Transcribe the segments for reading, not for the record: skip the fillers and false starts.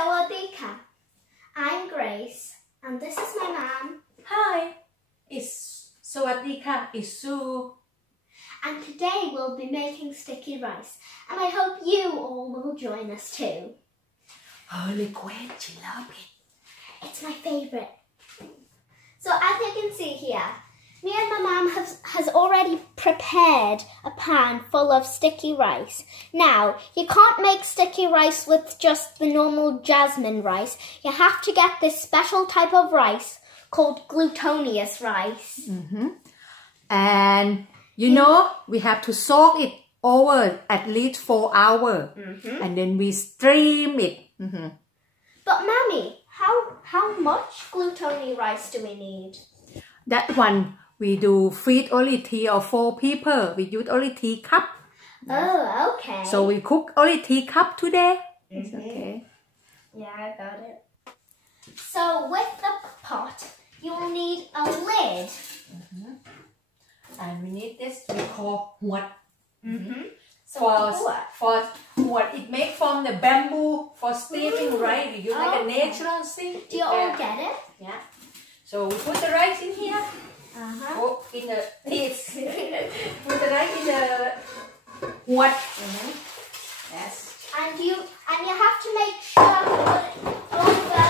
Sawadika. I'm Grace, and this is my mom. Hi, it's Sawadika, it's Sue. And today we'll be making sticky rice, and I hope you all will join us too. Holy Queen, she loves it. It's my favourite. So as you can see here, me and my mum has already prepared a pan full of sticky rice. Now, you can't make sticky rice with just the normal jasmine rice. You have to get this special type of rice called glutinous rice. And you know, we have to soak it over at least 4 hours. And then we steam it. But Mummy, how much glutinous rice do we need? That one, we do feed only 3 or 4 people. We use only 3 cup. Oh, okay. So we cook only 3 cup today. It's okay. Yeah, I got it. So with the pot, you will need a lid. And we need this we call huat. So for huat, it made from the bamboo for steaming, right? We use like a natural thing. Do you all get it? Yeah. So we put the rice in here. Oh, in the this. Put the rice in the huat. Yes. And you have to make sure to put it over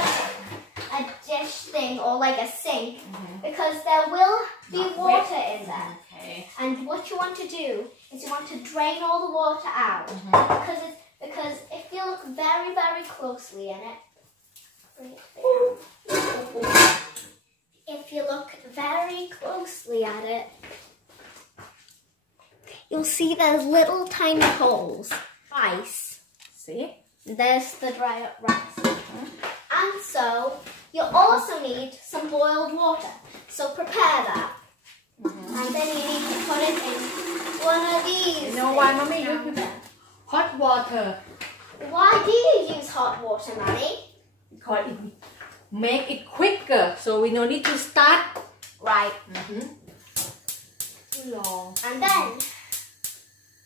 a dish thing or like a sink because there will be water in there. Okay. And what you want to do is you want to drain all the water out because if you look very, very closely in it, bring it down. If you look very closely at it, you'll see there's little tiny holes. Rice. See? There's the dry up rice. And so you also need some boiled water. So prepare that. And then you need to put it in one of these. You know why, Mommy? You use hot water. Why do you use hot water, Mommy? Because it make it quicker, so we no need to start. Right. Too long. And then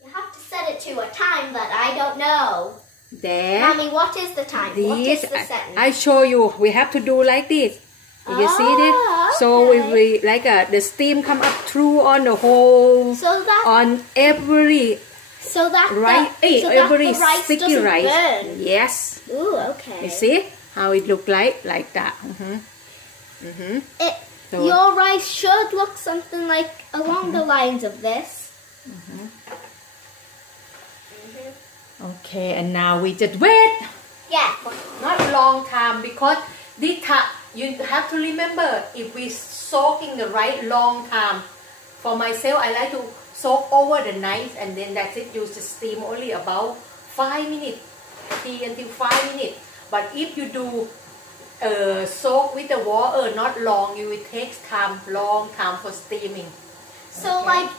you have to set it to a time that I don't know. There. Mommy, what is the time? What is the setting? I show you. We have to do like this. You see this? So we like the steam come up through on the whole, so that on every so that rice, the every rice sticky doesn't rice. burn. Yes. Ooh, okay. You see how it look like that? So, your rice should look something like along the lines of this. Okay, and now we just wait. Yeah. Not a long time because this you have to remember if we soak in the right long time. For myself, I like to soak over the night and then that's it. You just steam only about 5 minutes, 3 until 5 minutes. But if you do soak with the water not long, you will take long time for steaming. So like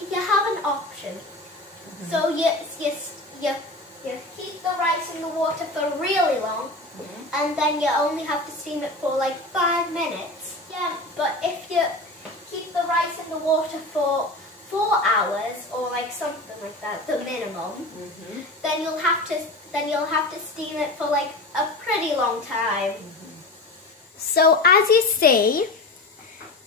you have an option. So you keep the rice in the water for really long, and then you only have to steam it for like 5 minutes. Yeah, but if you keep the rice in the water for 4 hours or like something like that, the minimum, then you'll have to steam it for like a pretty long time. So as you see,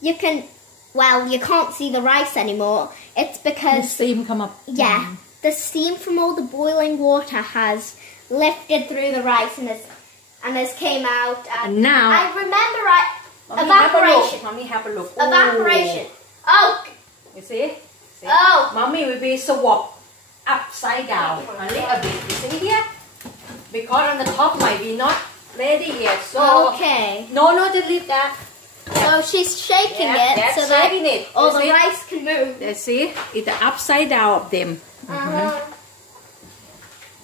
you can't see the rice anymore. It's because the steam come up. Yeah, the steam from all the boiling water has lifted through the rice and has came out. And now I remember evaporation. Mommy, have a look. Evaporation. Oh. You see? Oh. Mommy will be swap upside down a little bit. You see here? Because on the top might be not ready yet. So okay. No, just leave that. So she's shaking it so that all the rice can move. Let's see. It's the upside down of them.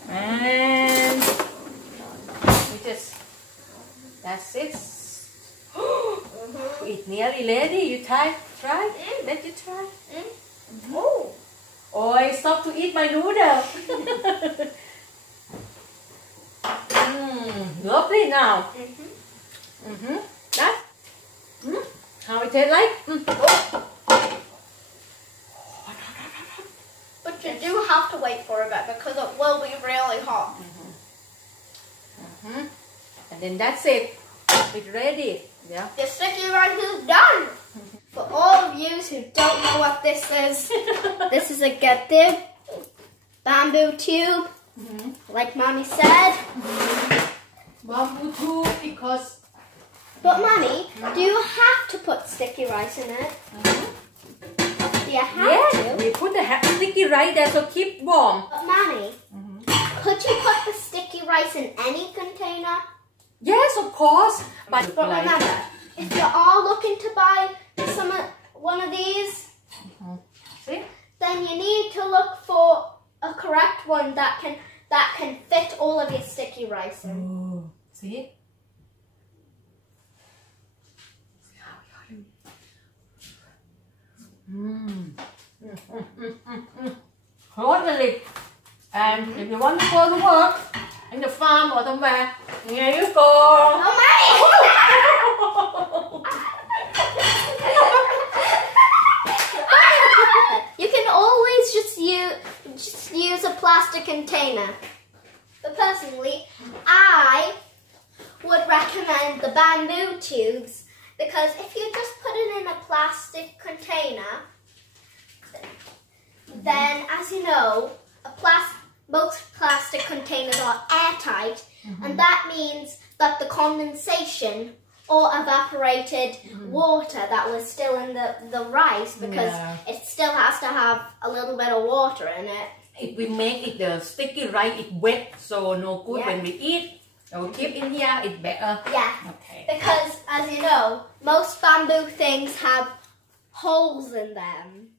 And we just, that's it. It's nearly ready. You try? Let you try. Oh, I stop to eat my noodle. Lovely now. That. How it taste like? But you do have to wait for a bit because it will be really hot. And then that's it. It's ready. Yeah. The sticky rice is done. For all of you who don't know what this is a gadib bamboo tube, like Mommy said. Bamboo tube because. But Mommy, do you have to put sticky rice in it? Do you have to? We put the sticky rice there so keep warm. But Mommy, could you put the sticky rice in any container? Yes, of course. But remember, if you're all looking to buy one of these, see? Then you need to look for a correct one that can fit all of your sticky rice in. Oh, see? Close the lid. And if you want to go to work in the farm or somewhere, here you go. Oh my! You can always just use a plastic container. But personally, I would recommend the bamboo tubes because if you just put it in a plastic container, then as you know, most plastic containers are airtight, and that means that the condensation or evaporated water that was still in the rice, because it still has to have a little bit of water in it. It will make it the sticky rice, it wet, so no good when we eat. So keep in here, it's better. Yeah, okay. Because as you know, most bamboo things have holes in them.